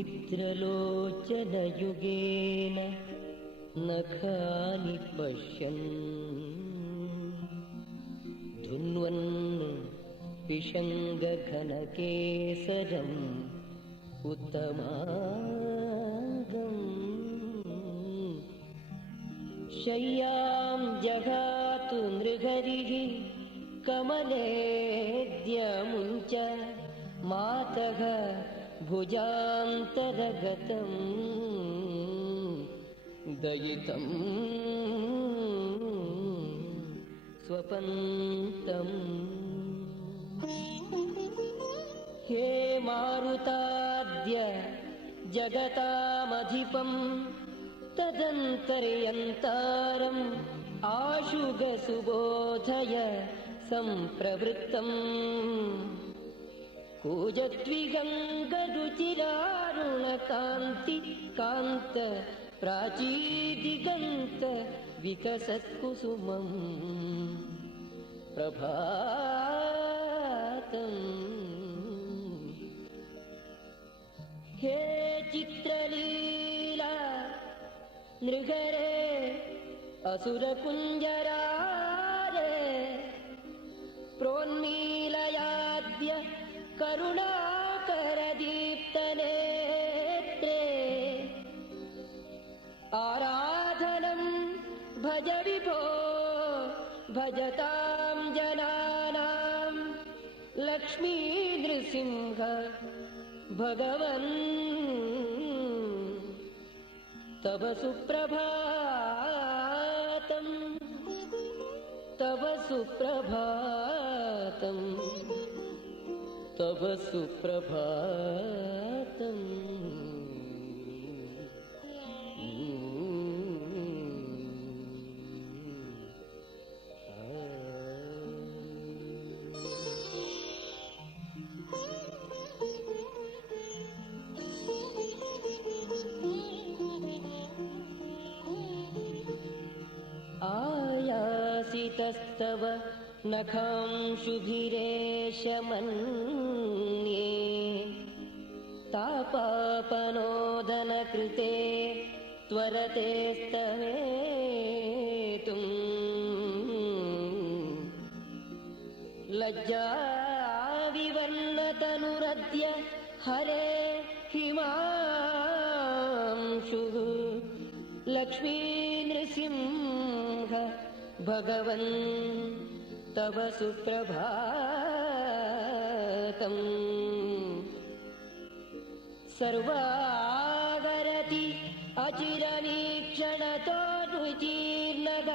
मित्रलोचनयुगेन नखानि पश्यन् धुन्वन् पिशङ्गघनकेसरम् उत्तमाङ्गम् शय्यां जगातु नृहरिः कमलेद्यमुञ्च मातः भुजान्तरगतम् दयितं स्वपन्तम् हे मारुताद्य जगतामधिपम् तदन्तर्यन्तारम् आशुगसुबोधय सम्प्रवृत्तम् कूजद्विगङ्गरुचिरारुणकान्ति कान्त प्राचीदिगन्त विकसत्कुसुमम् प्रभातम् हे चित्रलीला नृहरे असुरकुञ्जरारे प्रोन्मीलयाद्य करुणाकरदीप्तनेत्रे आराधनं भज विभो भजतां जनानां लक्ष्मी नृसिंह भगवन् तव सुप्रभातम् तव सुप्रभातम् तव सुप्रभातम् आयासितस्तव नखांशुभिरेशमन्ये तापापनोदनकृते त्वरते स्तवेतुम् लज्जाविवर्णतनुरद्य हरे हिमांशुः लक्ष्मी नृसिंह भगवन् तव सुप्रभातम् सर्वागरति अचिरवीक्षणतो रुचिर्नग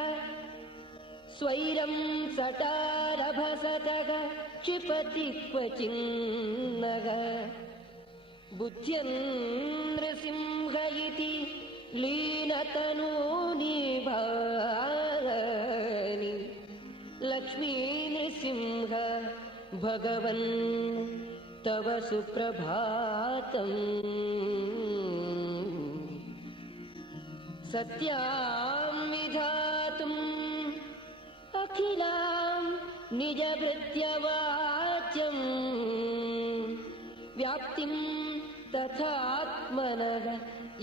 स्वैरं सटारभसतः क्षिपति क्वचिन्नग बुद्ध्यन् इति लीनतनूनि भानि लक्ष्मी नृसिंह भगवन् तव सुप्रभातम् सत्यां विधातुम् अखिलां निजभृत्यवाच्यम् व्याप्तिं तथात्मनः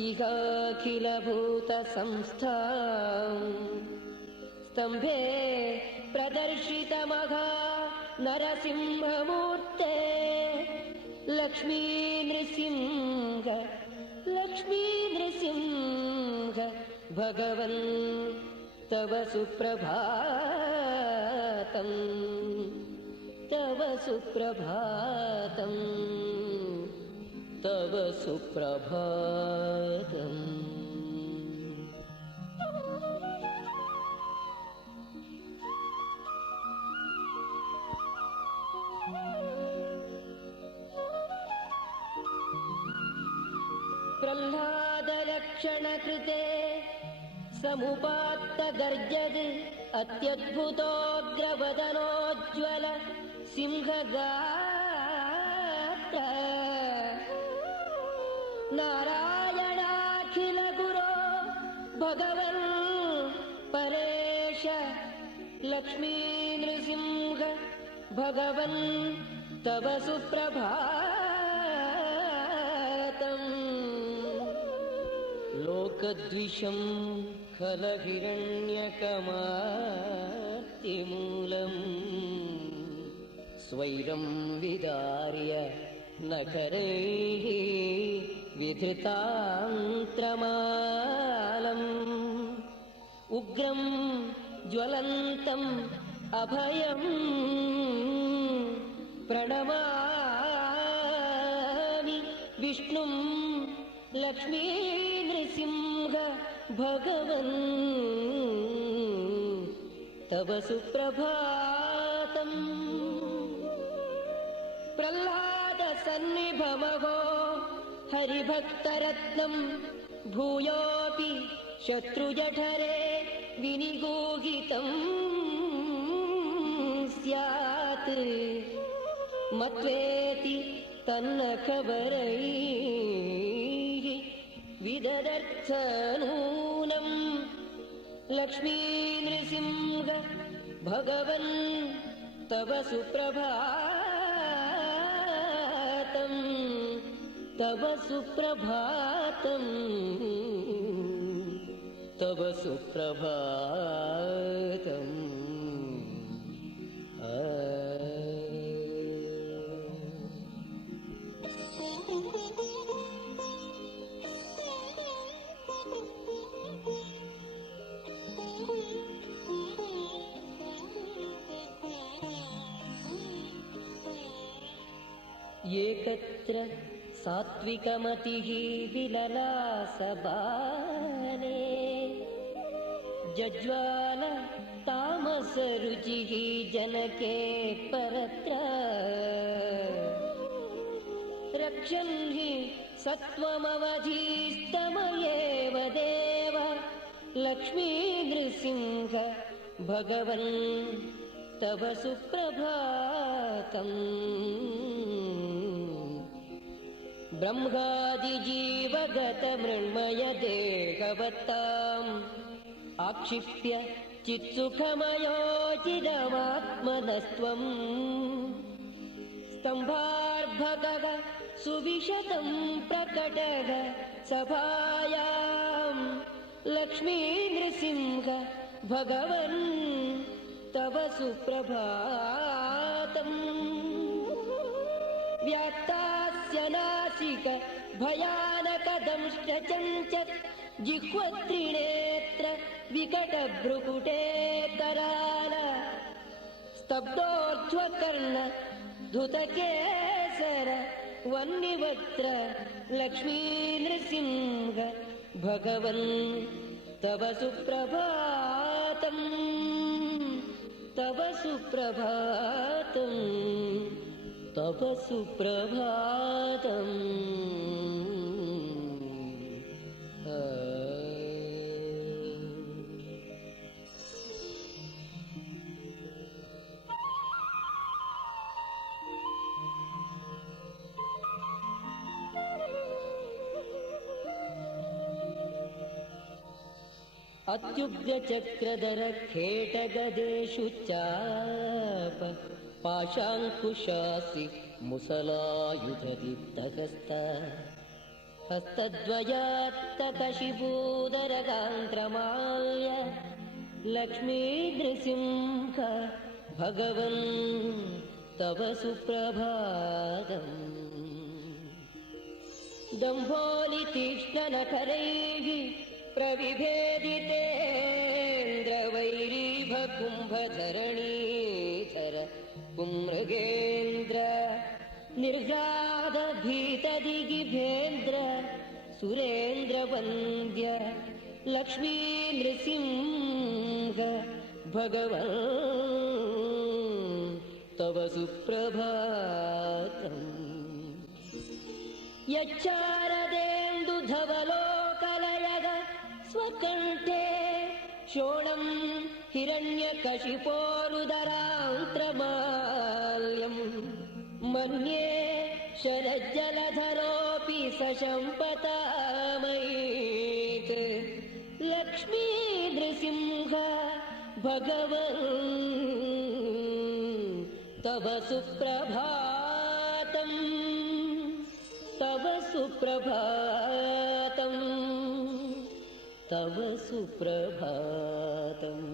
इहाखिलभूतसंस्थाम् स्तम्भे प्रदर्शितमघा नरसिंहमूर्ते लक्ष्मी नृसिंह भगवन् तव सुप्रभातम् तव सुप्रभातम् तव सुप्रभातम् प्रह्लादलक्षणकृते समुपात्तगर्जद् अत्यद्भुतोग्रवदनोज्ज्वल सिंहगात्र नारायणाखिलगुरो भगवन् परेश लक्ष्मी नृसिंह भगवन् तव सुप्रभातम् लोकद्विषं खलहिरण्यकमार्तिमूलम् स्वैरं विदार्य नखरैः विधृतान्त्रमालम् उग्रं ज्वलन्तम् अभयं प्रणमामि विष्णुं लक्ष्मी नृसिंह भगवन् तव सुप्रभातम् प्रह्लादसन्निभमहो हरिभक्तरत्नं भूयोऽपि शत्रुजठरे विनिगूहितं स्यात् मत्वेति तन्नखबरैः विददर्थ नूनं लक्ष्मी नृसिंह भगवन् तव सुप्रभातम् तव सुप्रभातम् तव सुप्रभातम् एकत्र सात्विकमतिः विललासबाले जज्वाल तामसरुचिः जनके परत्र रक्षन् हि सत्त्वमवधीस्तमयेव देव लक्ष्मी नृसिंह भगवन् तव सुप्रभातम् ब्रह्मादिजीवगतमृण्मय देहवत्ताम् आक्षिप्य चित्सुखमयोचिदमात्मनस्त्वम् स्तम्भार्भकः सुविशतं प्रकटः सभायाम् लक्ष्मी नृसिंह भगवन् तव सुप्रभातम् व्यात्तास्य नासिक भयानकदंष्टचञ्चत् जिह्वत्रिनेत्र विकटभ्रुकुटे कराल स्तब्धोर्ध्वकर्ण धुतकेसर वह्निवक्त्र लक्ष्मी नृसिंह भगवन् तव सुप्रभातम् तव सुप्रभातम् तव सुप्रभातम् अत्युग्रचक्रधर खेटगदेषु चाप पाशाङ्कुशासि मुसलायुधदीप्तहस्त हस्तद्वयात्तकशिबूदरगान्त्रमाल्य लक्ष्मी नृसिंह भगवन् तव सुप्रभातम् दम्भोलितीक्ष्णनखरैः प्रविभेदितेन्द्रवैरीभकुम्भधरणीधर पुमृगेन्द्र निर्गाध भीतदिगिभेन्द्र सुरेन्द्रवन्द्य लक्ष्मी नृसिंह भगवन् तव सुप्रभातम् यच्चारदेन्दुधवलोकलयग स्वकण्ठे शोणं हिरण्यकशिपोरुदरान्त्रमाल्यम् मन्ये शरज्जलधरोऽपि सशम्पतामयीत् लक्ष्मी नृसिंह भगवन् तव सुप्रभातम् तव सुप्रभातम् तव सुप्रभातम्।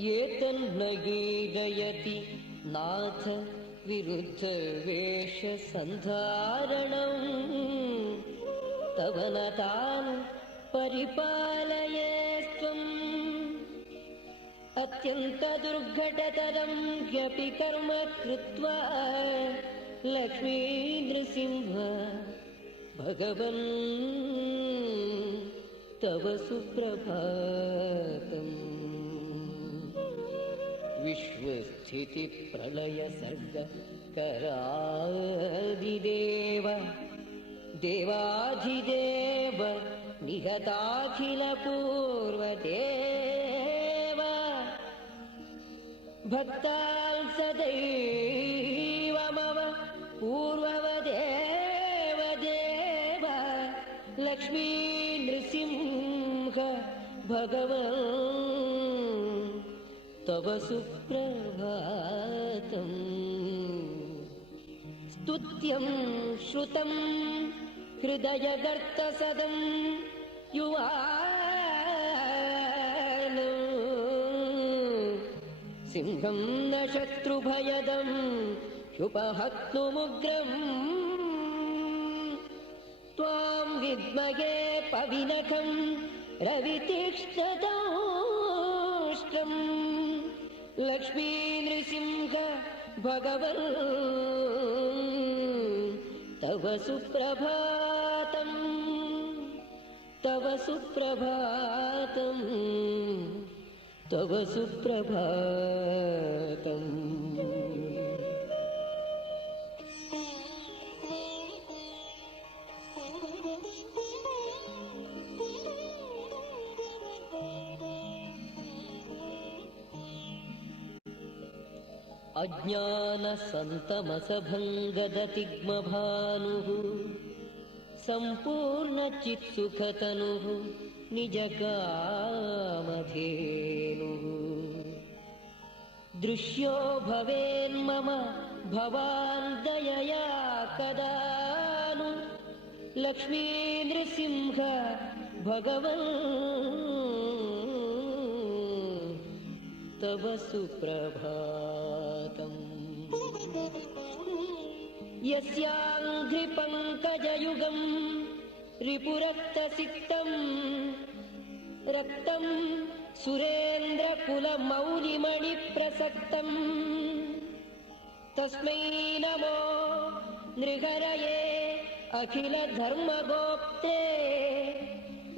एतन्न गीयति नाथ विरुद्धवेषसन्धारणम् तव न तान् परिपालयेस्त्वम्। अत्यन्तदुर्घटतरं ह्यपि कर्म कृत्वा लक्ष्मी नृसिंह भगवन् तव सुप्रभातम्। विश्वस्थितिप्रलयसर्गकराधिदेव देवाधिदेव निहताखिलपूर्वदेव भक्तान् सदैवमव पूर्ववदेव देव लक्ष्मी नृसिंह भगवन् तव सुप्रभातम्। स्तुत्यं श्रुतं हृदयगर्तसदं युवानं सिंहं न शत्रुभयदं ह्युपहत्तुमुग्रम्। त्वां विद्महे पविनखं रवितीक्ष्णदंष्ट्रम् लक्ष्मी नृसिंह भगवन् तव सुप्रभातम्। तव सुप्रभातम्। तव सुप्रभातम्। अज्ञानसन्तमसभङ्गदतिग्मभानुः सम्पूर्णचित्सुखतनुः निजकामधेनुः दृश्यो भवेन्मम भवान् दयया कदा नु लक्ष्मी नृसिंह भगवन् तव सुप्रभातम्। यस्याङ्घ्रिपङ्कजयुगं रिपुरक्तसिक्तं रक्तं सुरेन्द्रकुलमौलिमणिप्रसक्तम् तस्मै नमो नृहरये अखिलधर्मगोप्ते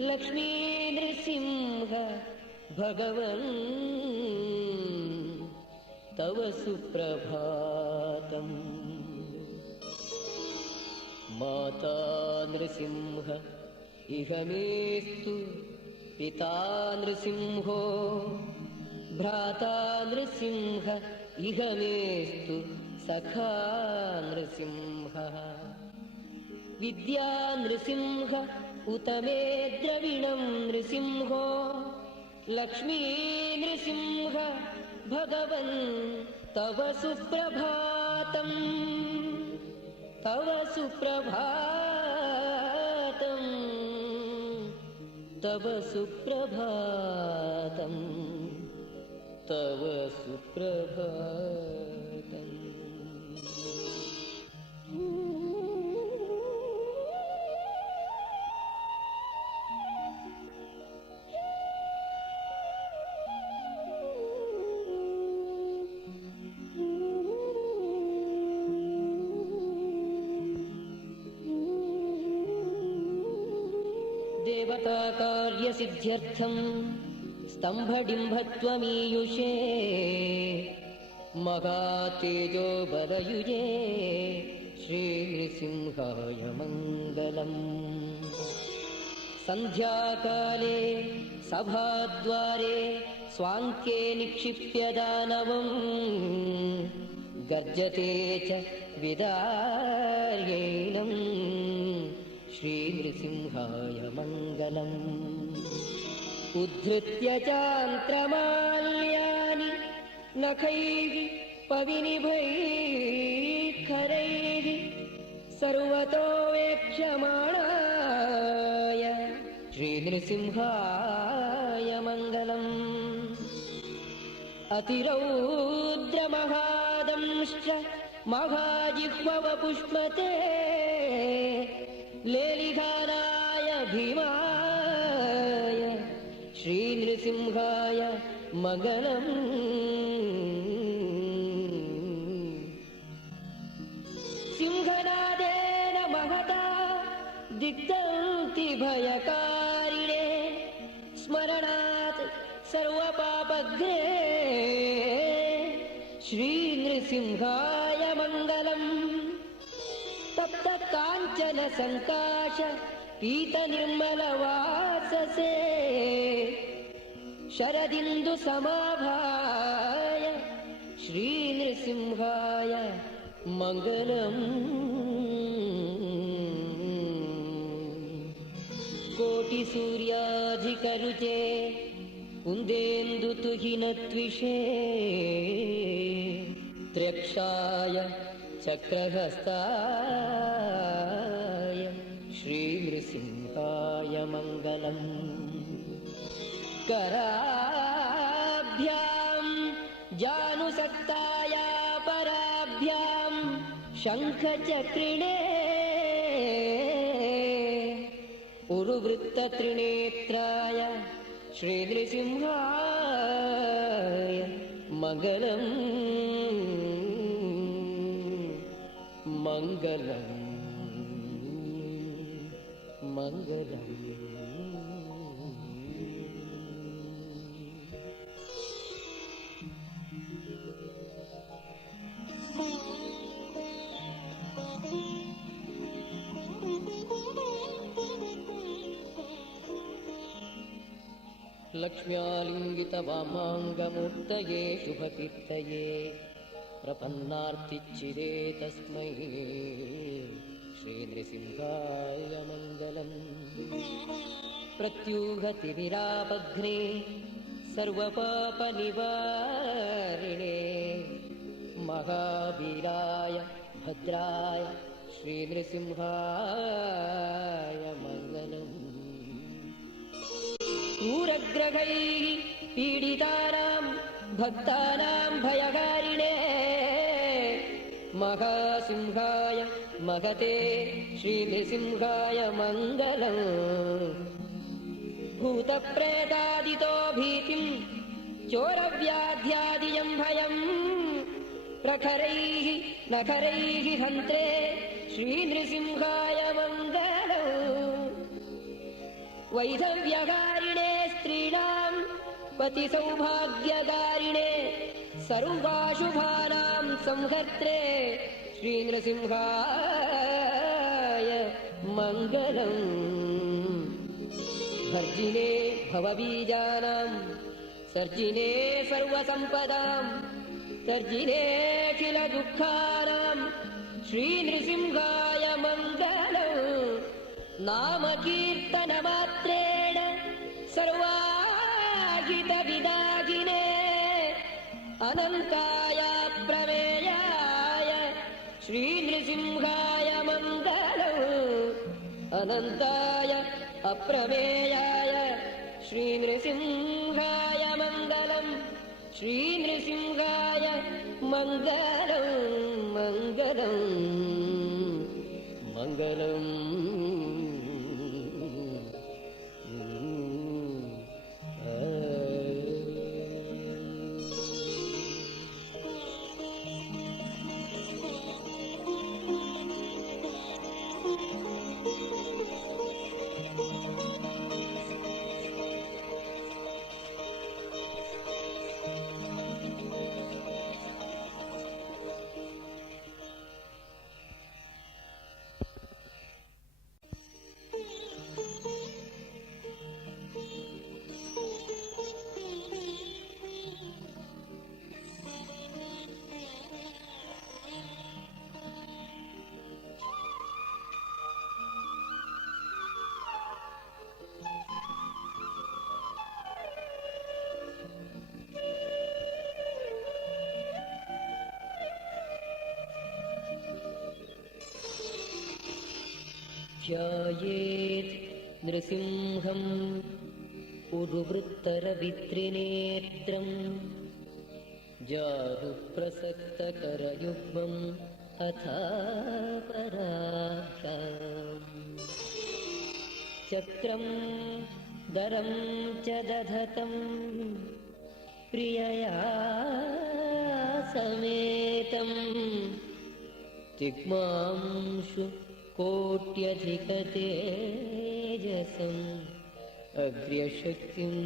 लक्ष्मी नृसिंह भगवन् तव सुप्रभातम्। माता नृसिंह इह मेस्तु पिता नृसिंहो भ्राता नृसिंह इह मेस्तु सखा नृसिंहः विद्या नृसिंह उत मे द्रविणं नृसिंहो लक्ष्मी नृसिंह भगवन् तव सुप्रभातम्। तव सुप्रभातम्। तव सुप्रभातम्। तव सुप्रभातम्। देवताकार्यसिद्ध्यर्थं स्तम्भडिम्भत्वमीयुषे महातेजो बलयुजे श्रीनृसिंहाय मङ्गलम्। सन्ध्याकाले सभाद्वारे स्वाङ्के निक्षिप्य दानवं गर्जते च विदार्यैनम् श्रीनृसिंहाय मङ्गलम्। उद्धृत्य चान्त्रमाल्यानि नखैः पविनिभैः खरैः सर्वतो वेक्ष्यमाणाय श्रीनृसिंहाय मङ्गलम्। अतिरौद्रमहादंश्च महाजिह्ववपुष्मते लेलिघानाय भीमाय श्रीनृसिंहाय मङ्गलम्। सिंहनादेन महता दिग्दन्ति भयकारिणे स्मरणात् सर्वपापघ्ने श्रीनृसिंहाय मङ्गलम्। तप्तकाञ्चन सङ्काश पीतनिर्मलवाससे शरदिन्दुसमाभाय श्रीनृसिंहाय मङ्गलम्। कोटिसूर्याधिकरुचे कुन्देन्दुतुहिनत्विषे त्र्यक्षाय चक्रहस्ताय श्रीनृसिंहाय मङ्गलम्। कराभ्यां जानुसक्ताय पराभ्यां शङ्खचक्रिणे उरुवृत्तत्रिनेत्राय श्रीनृसिंहाय मङ्गलम्। मङ्गलम् मङ्गलम्। लक्ष्म्यालिङ्गितवामाङ्गमूर्तये शुभकीर्तये प्रपन्नार्तिच्चिदे तस्मै श्रीनृसिंहाय मङ्गलम्। प्रत्यूहतिमिरापघ्ने सर्वपापनिवारिणे महावीराय भद्राय श्रीनृसिंहाय मङ्गलम्। दूरग्रहैः पीडितानां भक्तानां भयकारिणे महासिंहाय महते श्रीनृसिंहाय मङ्गलम्। भूतप्रेतादितो भीतिं चोरव्याध्यादियं भयं प्रखरैः नखरैः हन्त्रे श्रीनृसिंहाय मङ्गलम्। वैधव्यकारिणे स्त्रीणां पतिसौभाग्यकारिणे सर्वाशुभानां संहर्त्रे श्रीनृसिंहाय मङ्गलम्। भर्जिने भवबीजानां सर्जिने सर्वसम्पदां तर्जिनेऽखिल दुःखानां श्रीनृसिंहाय मङ्गलम्। नामकीर्तनमात्रेण सर्वाहितविदागिने अनन्ताय प्रमेयाय श्रीनृसिंहाय मङ्गलम्। अनन्ताय अप्रमेयाय श्रीनृसिंहाय मङ्गलम्। श्रीनृसिंहाय मङ्गलम् मङ्गलम् मङ्गलम्। ध्यायेत् नृसिंहम् उरुवृत्तरवित्रिनेत्रम् जानुप्रसक्तकरयुग्मम् अथापराभ्याम् चक्रं दरं च दधतं प्रियया समेतं तिग्मांशु कोट्यधिकतेजसम् अग्र्यशक्तिम्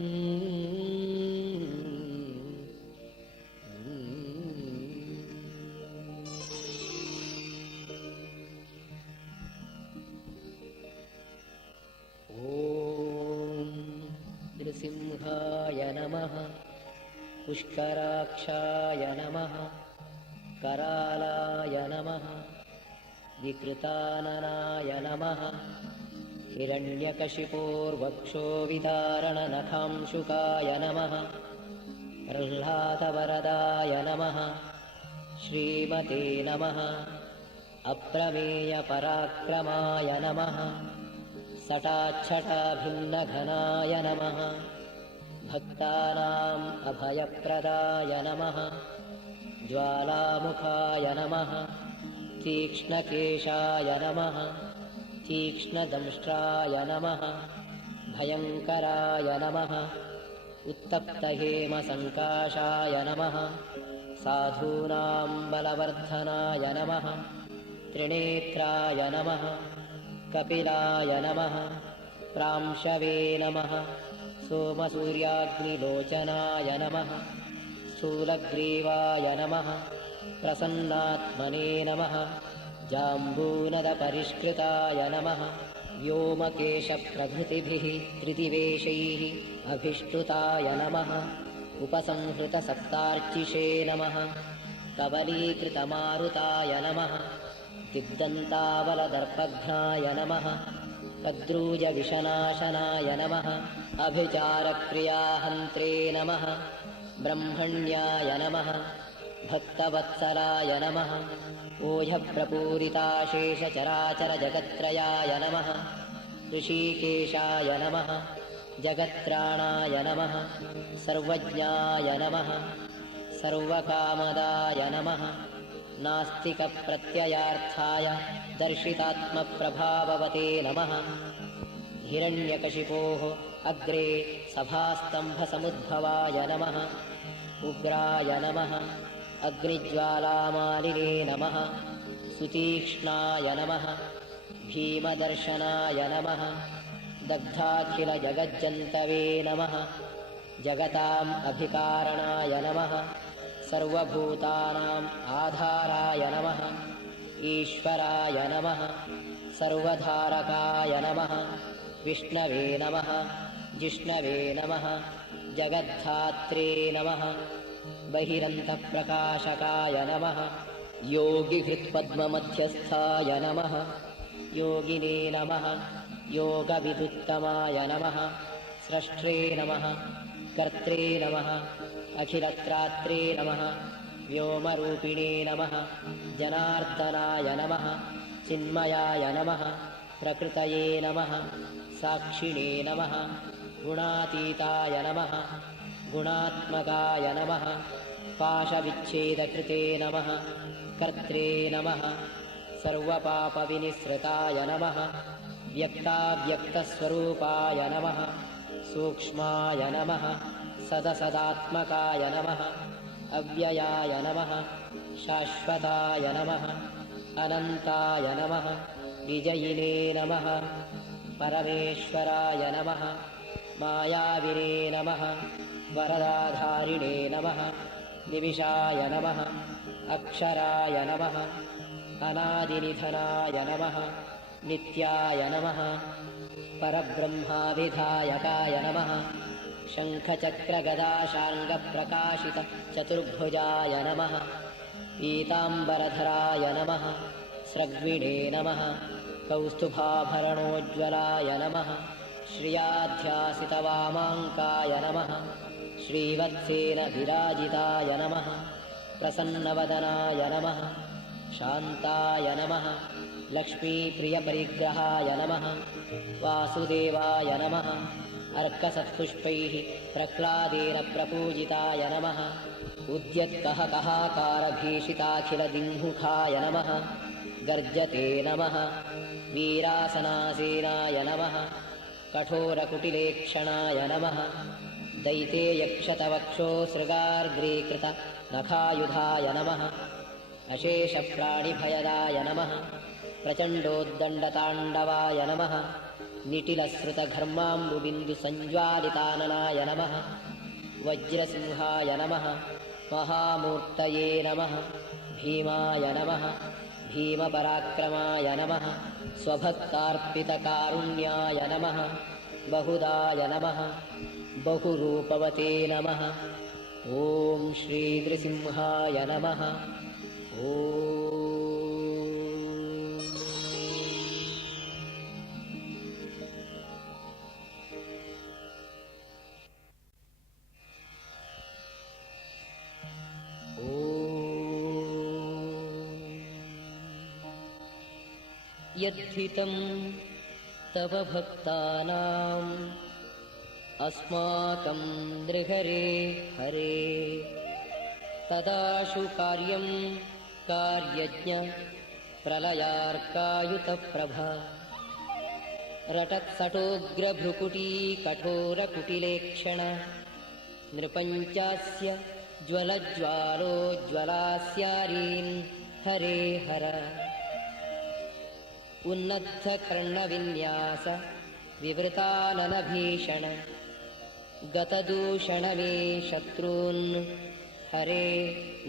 नृसिंहाय नमः पुष्कराक्षाय नमः करालाय नमः विकृताननाय नमः हिरण्यकशिपोर्वक्षोविदारणनखांशुकाय नमः प्रह्लादवरदाय नमः श्रीमते नमः अप्रमेयपराक्रमाय नमः सटाच्छटाभिन्नघनाय नमः भक्तानाम् अभयप्रदाय नमः ज्वालामुखाय नमः तीक्ष्णकेशाय नमः तीक्ष्णदंष्ट्राय नमः भयङ्कराय नमः उत्तप्तहेमसङ्काशाय नमः साधूनां बलवर्धनाय नमः त्रिनेत्राय नमः कपिलाय नमः प्रांशवे नमः सोमसूर्याग्निलोचनाय नमः स्थूलग्रीवाय नमः प्रसन्नात्मने नमः जाम्बूनदपरिष्कृताय नमः व्योमकेशप्रभृतिभिः त्रिदिवेशैः अभिष्टुताय नमः उपसंहृतसप्तार्चिषे नमः कबलीकृतमारुताय नमः दिग्दन्तावलदर्पघ्नाय नमः कद्रूजविषनाशनाय नमः अभिचारक्रियाहन्त्रे नमः ब्रह्मण्याय नमः भक्तवत्सलाय नमः ओझप्रपूरिताशेषचराचरजगत्त्रयाय नमः ऋषिकेशाय नमः जगत्त्राणाय नमः सर्वज्ञाय नमः सर्वकामदाय नमः नास्तिकप्रत्ययार्थाय दर्शितात्मप्रभाववते नमः हिरण्यकशिपोः अग्रे सभास्तम्भसमुद्भवाय नमः उग्राय नमः अग्निज्वालामालिने नमः सुतीक्ष्णाय नमः भीमदर्शनाय नमः दग्धाखिलजगज्जन्तवे नमः जगताम् अभिकारणाय नमः सर्वभूतानाम् आधाराय नमः ईश्वराय नमः सर्वधारकाय नमः विष्णवे नमः जिष्णवे नमः जगद्धात्रे नमः बहिरन्तप्रकाशकाय नमः योगिहृत्पद्ममध्यस्थाय नमः योगिने नमः योगविदुत्तमाय नमः स्रष्ट्रे नमः कर्त्रे नमः अखिलत्रात्रे नमः व्योमरूपिणे नमः जनार्दनाय नमः चिन्मयाय नमः प्रकृतये नमः साक्षिणे नमः गुणातीताय नमः गुणात्मकाय नमः पाशविच्छेदकृते नमः कर्त्रे नमः सर्वपापविनिसृताय नमः व्यक्ताव्यक्तस्वरूपाय नमः सूक्ष्माय नमः सदसदात्मकाय नमः अव्ययाय नमः शाश्वताय नमः अनन्ताय नमः विजयिने नमः परमेश्वराय नमः मायाविने नमः वरदाधारिणे नमः निमिषाय नमः अक्षराय नमः अनादिनिधनाय नमः नित्याय नमः परब्रह्माविधायकाय नमः शङ्खचक्रगदाशार्ङ्गप्रकाशित चतुर्भुजाय नमः पीताम्बरधराय नमः स्रग्विणे नमः कौस्तुभाभरणोज्ज्वलाय नमः श्रियाध्यासितवामाङ्काय नमः श्रीवत्सेन विराजिताय नमः प्रसन्नवदनाय नमः शान्ताय नमः लक्ष्मीप्रियपरिग्रहाय नमः वासुदेवाय नमः अर्कसत्पुष्पैः प्रह्लादेन प्रपूजिताय नमः उद्यत्कहकहाकारभीषिताखिलदिङ्मुखाय नमः गर्जते नमः वीरासनासेनाय नमः कठोरकुटिलेक्षणाय नमः दैतेयक्षतवक्षोऽसृगार्ग्रीकृतनखायुधाय नमः अशेषप्राणिभयदाय नमः प्रचण्डोद्दण्डताण्डवाय नमः निटिलश्रुतघर्माम्बुबिन्दुसञ्ज्वालिताननाय नमः वज्रसिंहाय नमः महामूर्तये नमः भीमाय नमः भीमपराक्रमाय नमः स्वभक्तार्पितकारुण्याय नमः बहुदाय नमः बहुरूपवते नमः ॐ श्रीनृसिंहाय नमः ॐ यद्धितं तव भक्तानाम् अस्माकं नृहरे हरे तदाशु कार्यं कार्यज्ञ प्रलयार्कायुतप्रभा रटत्सटोग्रभ्रुकुटी कठोरकुटिलेक्षण नृपञ्चास्य ज्वलज्वालोज्ज्वलास्यारीन् हरे हर उन्नद्धकर्णविन्यास विवृताननभीषण गतदूषण मे शत्रून् हरे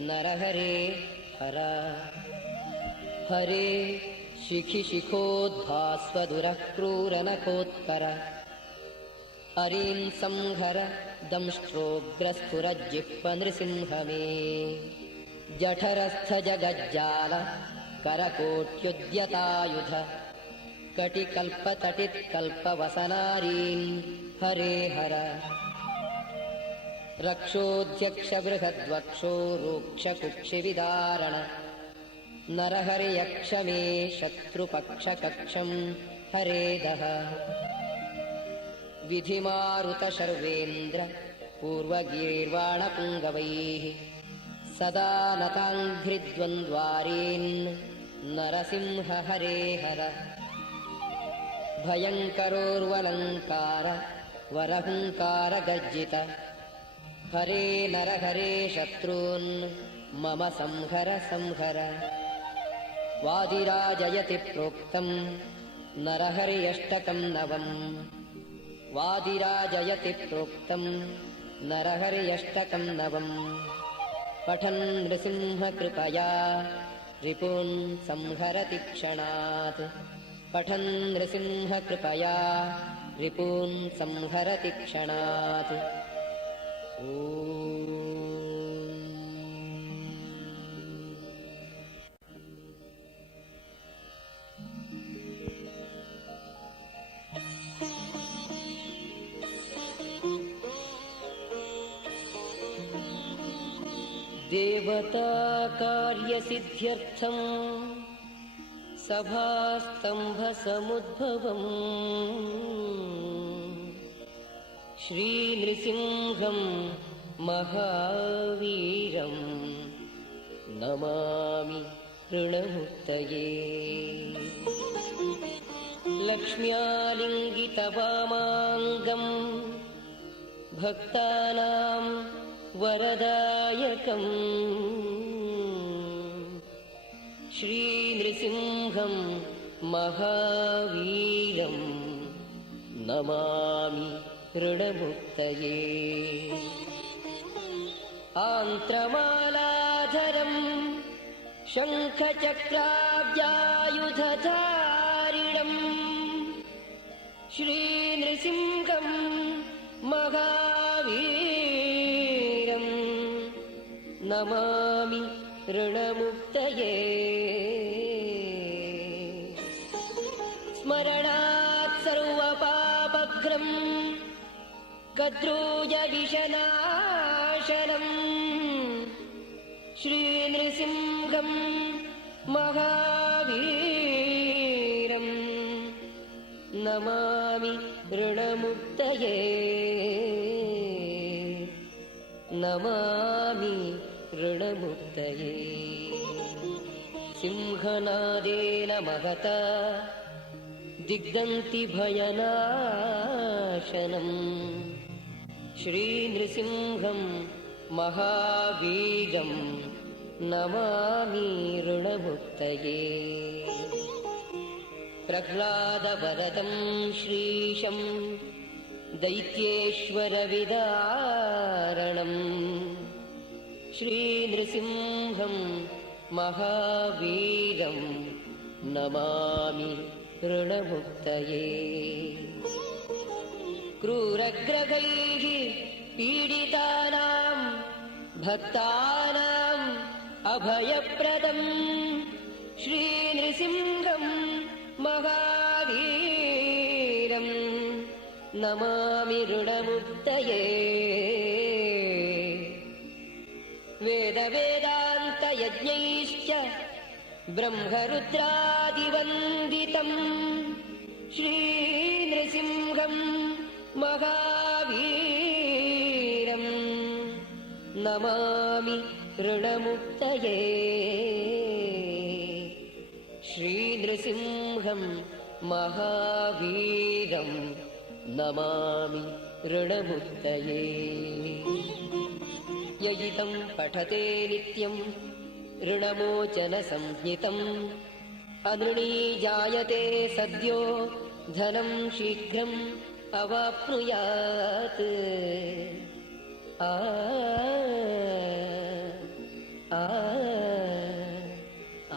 नरहरे हर हरे शिखिशिखोद्भास्वदुरः क्रूरनखोत्कर हरीन् संहर दंष्ट्रोग्रस्फुरज्जिह्वनृसिंह मे जठरस्थजगज्जाल करकोट्युद्यतायुध कटिकल्पतटित्कल्पवसनारीन् हरे हर रक्षोऽध्यक्षबृहद्वक्षो रूक्षकुक्षिविदारण नरहरियक्ष मे शत्रुपक्षकक्षं हरे दः विधिमारुतशर्वेन्द्र पूर्वगीर्वाणपुङ्गवैः सदा नताङ्घ्रिद्वन्द्वारीन् नरसिंह हरे हर भयङ्करोर्वलङ्कार वरहुङ्कारगर्जित हरे नरहरे शत्रून् मम संहर संहर वादिराजयति प्रोक्तं नरहर्यष्टकं नवम् वादिराजयति प्रोक्तं नरहर्यष्टकं नवम् पठन् नृसिंहकृपया रिपून् संहरति क्षणात् पठन् नृसिंहकृपया रिपून् संहरति क्षणात् देवता कार्यसिद्ध्यर्थं सभास्तम्भसमुद्भवम् श्रीनृसिंहं महावीरं नमामि ऋणमुक्तये लक्ष्म्यालिङ्गितवामाङ्गं भक्तानां वरदायकम् श्रीनृसिंहं महावीरं नमामि ऋणमुक्तये आन्त्रमालाधरं शङ्खचक्राब्जायुधधारिणं श्रीनृसिंहं महावीरं नमामि ऋणमुक्तये स्मरणात् सर्वपापघ्रं कद्रूयविषनाशनं श्रीनृसिंहं महावीरं नमामि ऋणमुक्तये नमामि ऋणमुक्तये सिंहनादेन महता दिग्दन्ति भयनाशनम् श्रीनृसिंहं महावीरं नमामि ऋणमुक्तये प्रह्लादवरदं श्रीशं दैत्येश्वरविदारणम् श्रीनृसिंहं महावीरं नमामि ऋणमुक्तये क्रूरग्रहैः पीडितानां भक्तानाम् अभयप्रदं श्रीनृसिंहं महावीरं नमामि ऋणमुक्तये वेदवेदान्तयज्ञैश्च ब्रह्मरुद्रादिवन्दितं श्रीनृसिंहं महावीरं नमामि ऋणमुक्तये श्रीनृसिंहं महावीरं नमामि ऋणमुक्तये ययितं पठते नित्यं ऋणमोचनसंज्ञितम् अनृणी जायते सद्यो धनं शीघ्रम् अवाप्नुयात् आ आ आ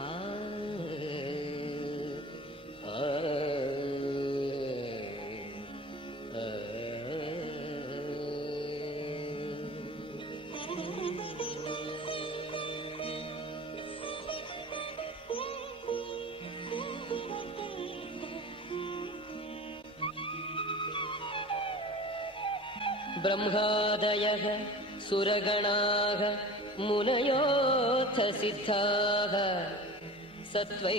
ब्रह्मादयः सुरगणाः मुनयोऽथ सिद्धाः सत्त्वैकतानमतयो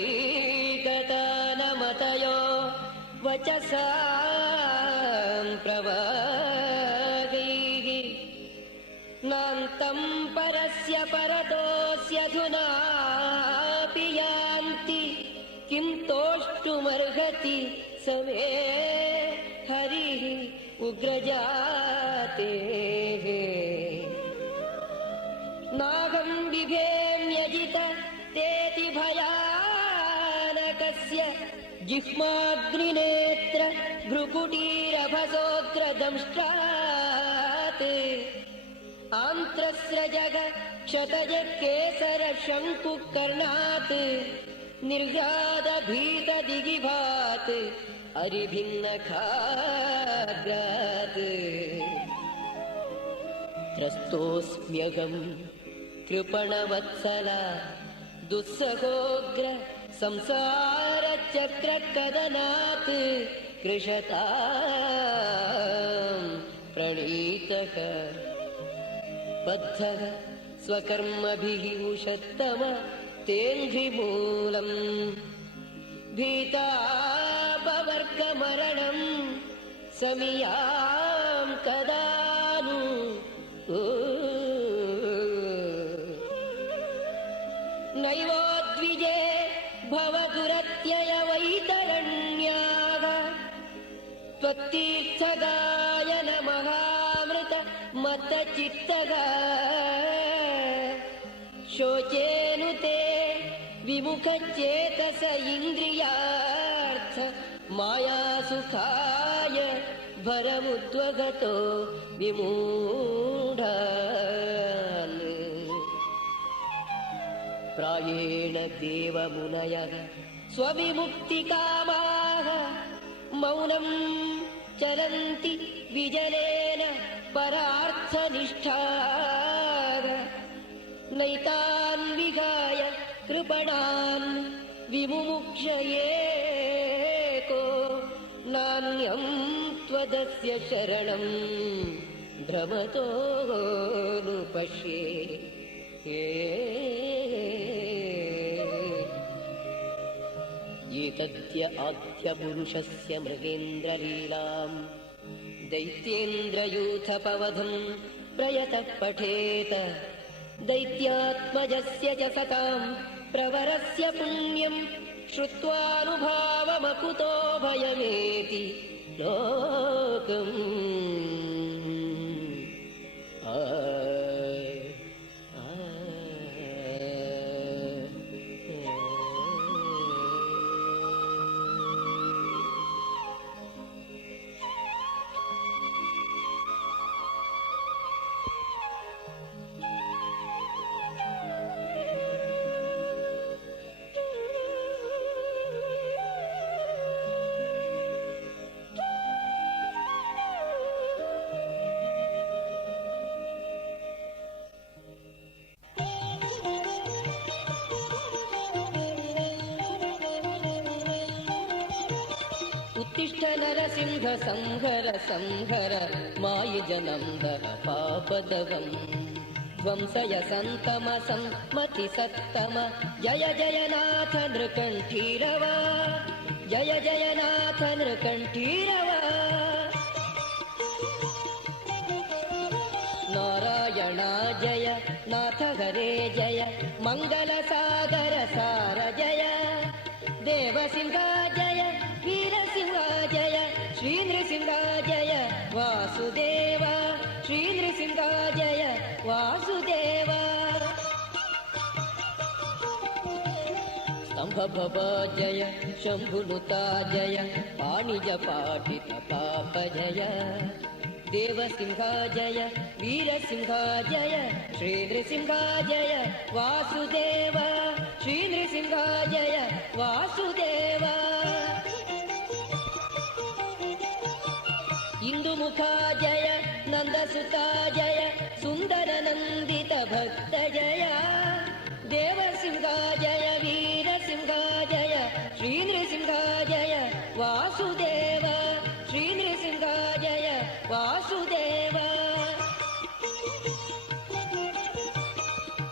वचसां प्रवादैः नान्तं परस्य परतोऽस्यधुनापि यान्ति किं तोष्टुमर्हति स मे हरिः उग्रजातेः नागं बिभेम्यजित तेति भयानकस्य जिह्माग्निनेत्र भ्रुकुटीरभसोग्रदंष्ट्रात् आन्त्रस्रजग क्षतजकेसर शङ्कुकर्णात् निर्घातभीतदिगिभात् अरिभिन्नखाग्रात् त्रस्तोऽस्म्यहं कृपणवत्सला दुःसहोग्र संसारचक्रकदनात् कृशतां प्रणीतः बद्धः स्वकर्मभिः उषत्तम तेऽङ्घ्रिमूलम् भीतापवर्गमरणं समियां कदा नु नैवोद्विजे भवदुरत्ययवैतरण्याः त्वत्तीर्थगायन महामृत मतचित्तः शोचेनुते विमुखचेतस इन्द्रियार्थ मायासुखाय भरमुद्वगतो विमूढान् प्रायेण देवमुनयः स्वविमुक्तिकामाः मौनं चरन्ति विजलेन परार्थनिष्ठाः नैतान् विहाय कृपणान् विमुमुक्षयेको नान्यं त्वदस्य शरणं भ्रमतोऽनुपश्ये एतद्य आद्यपुरुषस्य मृगेन्द्रलीलाम् दैत्येन्द्रयूथपवधं प्रयतः पठेत दैत्यात्मजस्य च सतां प्रवरस्य पुण्यं श्रुत्वानुभावमकुतो भयमेति लोकम् उत्तिष्ठ नरसिंह संहर संहर मायुजनन्दन पापदवम् ध्वंसय सन्तमसं मतिसत्तम जय जयनाथ नृकण्ठीरव जय जयनाथ नृकण्ठीरव नारायणा जय नाथ हरे जय मङ्गलसागर सार जय देवसिंहा जय वीरसिंहा जय श्रीनृसिंहा जय वासुदेव श्रीनृसिंहा जय वासुदेव स्तंभभव जय शंभुनुता जय पाणिजपाटित पाप जय देवसिंहा जय वीरसिंहा जय श्रीनृसिंहा जय वासुदेव श्रीनृसिंहा जय वासुदेव इंदुमुखा जय नंदसुता जय सुंदर नंदित भक्त जय देवसिंहा जय वीरसिंहा जय श्रीनृसिंहा जय वासुदेव श्रीनृसिंहा जय वासुदेव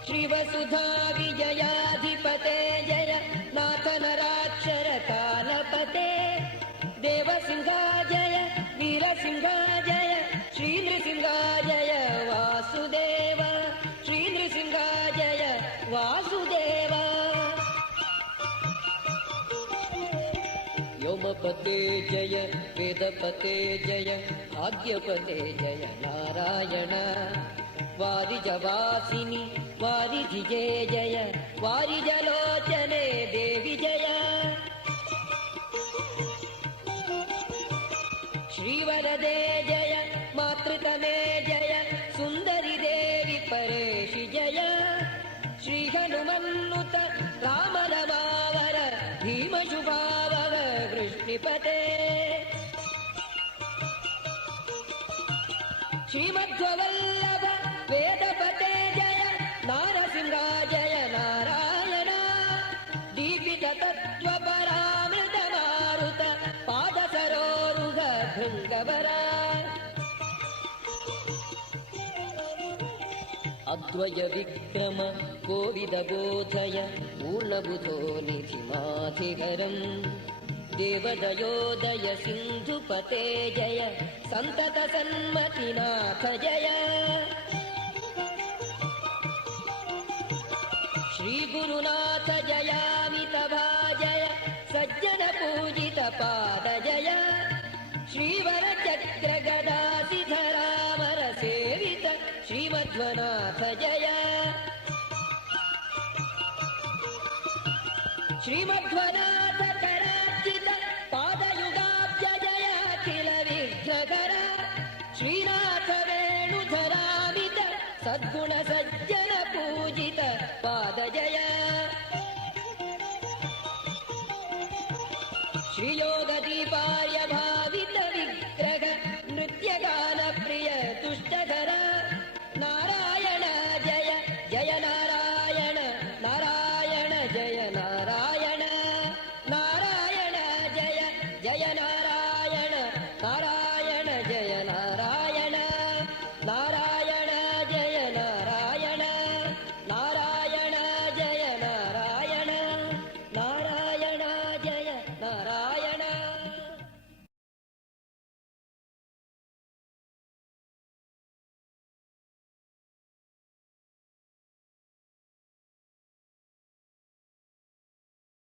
श्रीवसुधा विजयाधिपते जय नाथ नराक्षर कालपते देवसिंहा जय वीरसिंहा जय श्रीनृसिंहा जय वासुदेव श्रीनृसिंहा जय वासुदेव व्योमपते जय वेदपते जय भाग्यपते जय नारायण वारिजवासिनि वारिधिजे जय वारिजलोचने देवि जय श्रीवरदे जय मातृतमे जय सुंदरी देवी परेशि जय श्रीहनुमन्नुत रामनमावर भीमशुभावव वृष्णिपते श्रीमध्ववल्लभ वेदपते जय नारसिंहा जय नारायण दीपित तत्त्वपरामृत मारुत पादसरोरुह भृङ्गवरा अद्वय विक्रम कोविद बोधय पूर्णबुधो निधिमाधिहरम् देवदयोदय सिन्धुपते जय सन्तत सन्मतिनाथ जय श्रीगुरुनाथ जयामितभा जय सज्जन पूजित पाद जय श्रीवर चक्र गदासिधरामर सेवित श्रीमध्वनाथ जय श्रीमध्वनाथ करार्चित पादयुगाब्ज जय अखिल विघ्नकर श्रीनाथ वेणुधरामित सद्गुण सज्जन पूजित पाद जय श्रियो